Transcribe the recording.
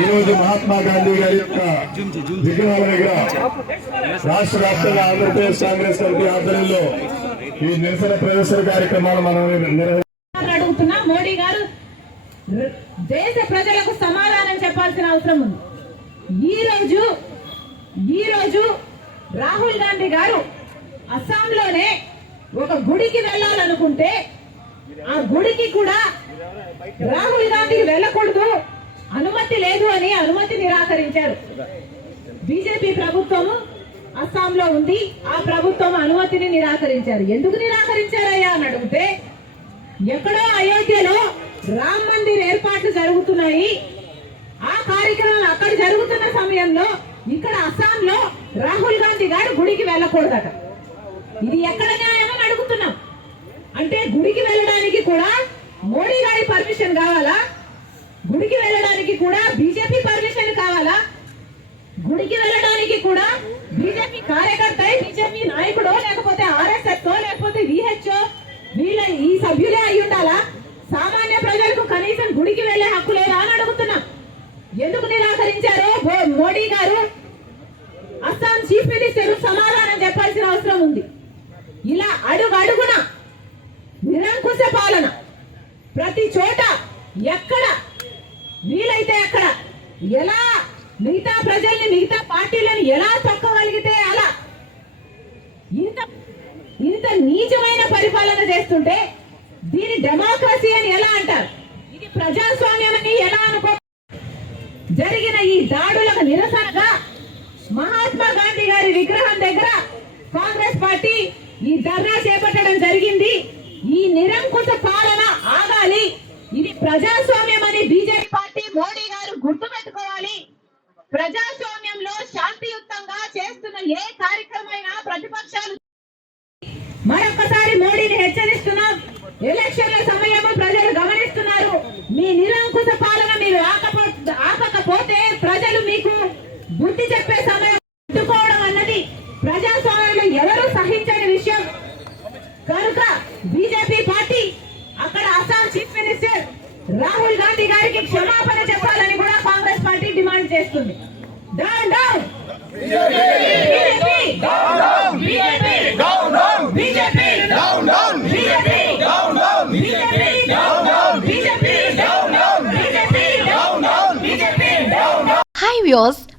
ఈరోజు మహాత్మా గాంధీ గారి యొక్క విగ్రహాల దగ్గర రాష్ట్ర వ్యాప్తంగా ఆంధ్రప్రదేశ్ కాంగ్రెస్ కమిటీ ఆధ్వర్యంలో ఈ నిరసన ప్రదర్శన కార్యక్రమాలు మనం అడుగుతున్నా. మోడీ గారు దేశ ప్రజలకు సమాధానం చెప్పాల్సిన అవసరం ఉంది. ఈ రోజు ఈ రోజు రాహుల్ గాంధీ గారు అస్సాంలోనే ఒక గుడికి వెళ్ళాలనుకుంటే ఆ గుడికి కూడా రాహుల్ గాంధీ వెళ్ళ అనుమతి లేదు అని అనుమతి నిరాకరించారు. బీజేపీ ప్రభుత్వము అస్సాంలో ఉంది. ఆ ప్రభుత్వం అనుమతిని నిరాకరించారు. ఎందుకు నిరాకరించారయ్యా అని అడిగితే ఎక్కడో అయోధ్యలో రామ్ మందిర్ ఏర్పాట్లు జరుగుతున్నాయి. ఆ కార్యక్రమం అక్కడ జరుగుతున్న సమయంలో ఇక్కడ అస్సాంలో రాహుల్ గాంధీ గారు గుడికి వెళ్ళకూడదట. ఇది ఎక్కడ న్యాయం అని అడుగుతున్నాం. అంటే గుడికి వెళ్ళడానికి కూడా మోడీ గారి పర్మిషన్ కావాలా? గుడికి వెళ్ళడానికి కూడా బీజేపీ పర్మిషన్ కావాలా? గుడికి వెళ్ళడానికి కూడా బీజేపీ కార్యకర్త బీజేపీ నాయకుడో లేకపోతే ఆర్ఎస్ఎస్ లేకపోతే విహెచ్ఓ వీళ్ళ ఈ సభ్యులే అయి ఉండాలా? సామాన్య ప్రజలకు కనీసం గుడికి వెళ్ళే హక్కు లేదా అని అడుగుతున్నా. ఎందుకు నిరాకరించారు మోడీ గారు? అస్సాం చీఫ్ మినిస్టర్ సమాధానం చెప్పాల్సిన అవసరం ఉంది. ఇలా అడుగు అడుగున నిరంకుశ పాలన ప్రతి చోట ఎక్కడ వీలైతే అక్కడ ఎలా మిగతా ప్రజల్ని మిగతా పార్టీలను ఎలా తొక్కగలిగితే అలా? ఇంత ఇంత నీచమైన పరిపాలన చేస్తుంటే దీని డెమోక్రసీ అని ఎలా అంటారు? ఇది ప్రజాస్వామ్యం అని ఎలా అనుకో? జరిగిన ఈ దాడులకు నిరసనగా మహాత్మా గాంధీ గారి విగ్రహం దగ్గర కాంగ్రెస్ పార్టీ ఈ ధర్నా చేపట్టడం జరిగింది. ఈ నిరంకుశ పాలన ప్రజాస్వామ్యం అని బీజేపీ పార్టీ మోడీ గారు గుర్తు పెట్టుకోవాలి ప్రజాస్వామ్యంలో శాంతియుతంగా చేస్తున్న ఏ కార్యక్రమైనా ప్రతిపక్షాలు మరొకసారి మోడీని హెచ్చరిస్తున్నాం. ఎలక్షన్ల సమయము ప్రజలు గమనిస్తున్నారు. మీ నిరంకుశ పాలన మీరు ఆకపో ఆపకపోతే ప్రజలు మీకు బుద్ధి చెప్పే సమయం అడ్డుకోవడం అన్నది ప్రజాస్వామ్యంలో ఎవరు సహించని విషయం. కనుక బీజేపీ రాహుల్ గాంధీ గారికి క్షమాపణ చెప్పాలని కూడా కాంగ్రెస్ పార్టీ డిమాండ్ చేస్తుంది. Down. Hi views